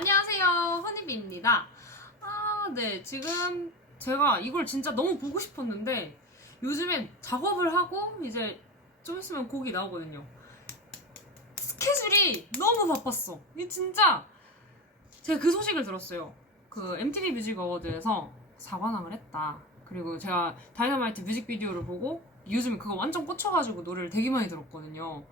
안녕하세요, 허니비입니다. 아, 네, 지금 제가 이걸 진짜 너무 보고 싶었는데 요즘엔 작업을 하고 이제 좀 있으면 곡이 나오거든요. 스케줄이 너무 바빴어. 이게 진짜 제가 그 소식을 들었어요. 그 MTV 뮤직 어워드에서 사관왕을 했다. 그리고 제가 다이너마이트 뮤직비디오를 보고 요즘 그거 완전 꽂혀가지고 노래를 되게 많이 들었거든요.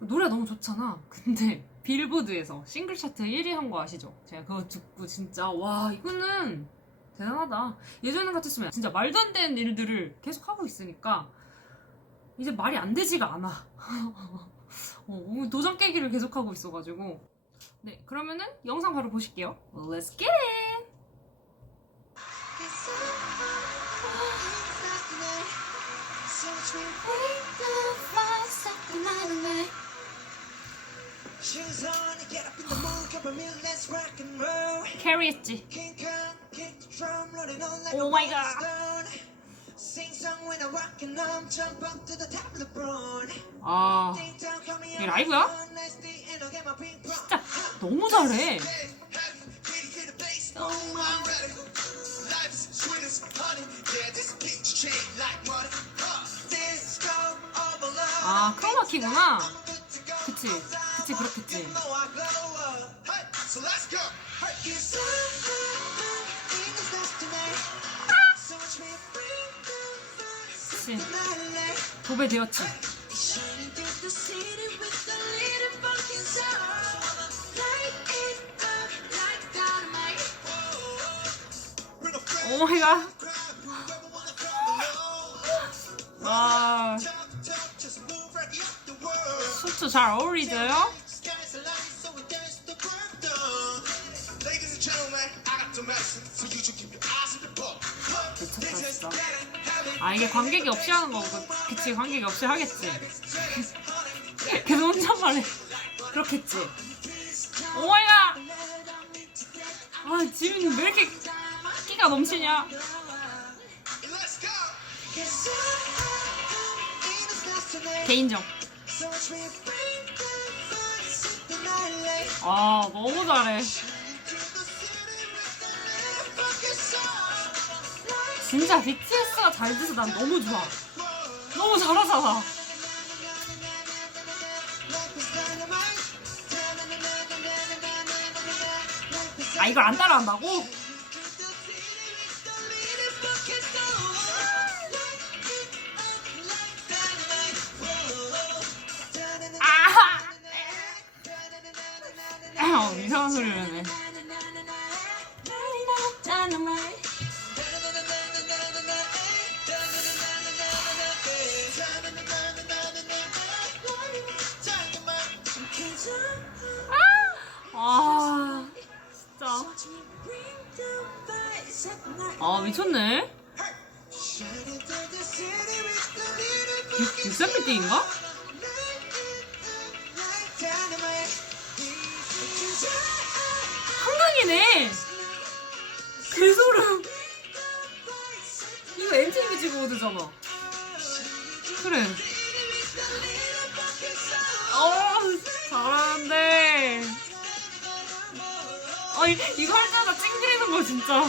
노래가 너무 좋잖아. 근데 빌보드에서 싱글 차트 1위 한 거 아시죠? 제가 그거 듣고 진짜 와 이거는 대단하다. 예전 같았으면 진짜 말도 안 되는 일들을 계속 하고 있으니까 이제 말이 안 되지가 않아. 어, 도장 깨기를 계속 하고 있어가지고 네 그러면은 영상 바로 보실게요. Let's get it. 캐리했지. Oh of the brown. 아 이게 라이브야? 진짜 너무 잘해. Oh. 아 크로마키구나. 그치 그치 그렇겠지. 그치. 도배되었지. Shining through the city with the little fucking sound. Light it up like dynamite. Bring a friend, 오 마이 갓. crowd, whoever wanna come along. 와 수트 잘. 미쳤다 진짜. 아 이게 관객이 없이 하는 거고 그치 관객이 없이 하겠지. 계속 혼잣말해. 그렇겠지. 오 마이 갓. 아 지민 왜 이렇게 끼가 넘치냐? 개인적. 아 너무 잘해. 진짜 BTS가 잘 돼서 난 너무 좋아. 너무 잘하잖아. 아 이걸 안 따라한다고? 이상한 소리를 하네. 아 진짜. 아 미쳤네. 600빌딩인가? 한강이네. 개소름. 이거 MTV 뮤직어워드잖아. 그래. 어 잘하는데. 아 이- 이거 할 때마다 찡그리는 거 진짜.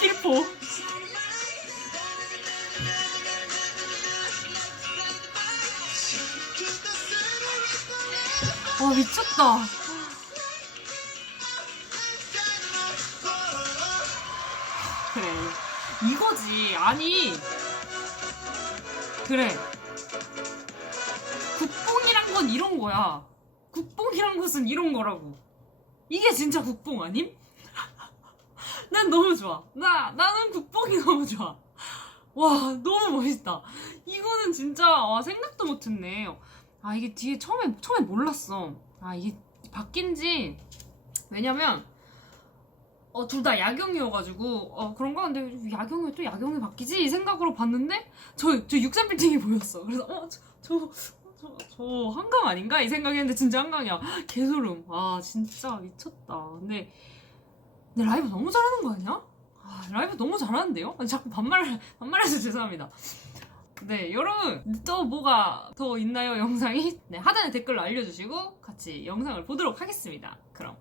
kil포. 와 미쳤다. 이거지. 아니. 그래. 국뽕이란 건 이런 거야. 국뽕이란 것은 이런 거라고. 이게 진짜 국뽕 아님? 난 너무 좋아. 나 나는 국뽕이 너무 좋아. 와 너무 멋있다. 이거는 진짜 와, 생각도 못 했네. 아 이게 뒤에 처음에 처음에 몰랐어. 아 이게 바뀐지 왜냐면 어, 둘 다 야경이어가지고, 어, 그런가? 근데 야경이 또 야경이 바뀌지? 이 생각으로 봤는데, 저, 저 63빌딩이 보였어. 그래서, 어, 저, 저, 저, 저 한강 아닌가? 이 생각했는데, 진짜 한강이야. 개소름. 아, 진짜 미쳤다. 근데, 근데 라이브 너무 잘하는 거 아니야? 아, 라이브 너무 잘하는데요? 자꾸 반말, 반말해서 죄송합니다. 네, 여러분, 또 뭐가 더 있나요, 영상이? 네, 하단에 댓글로 알려주시고, 같이 영상을 보도록 하겠습니다. 그럼.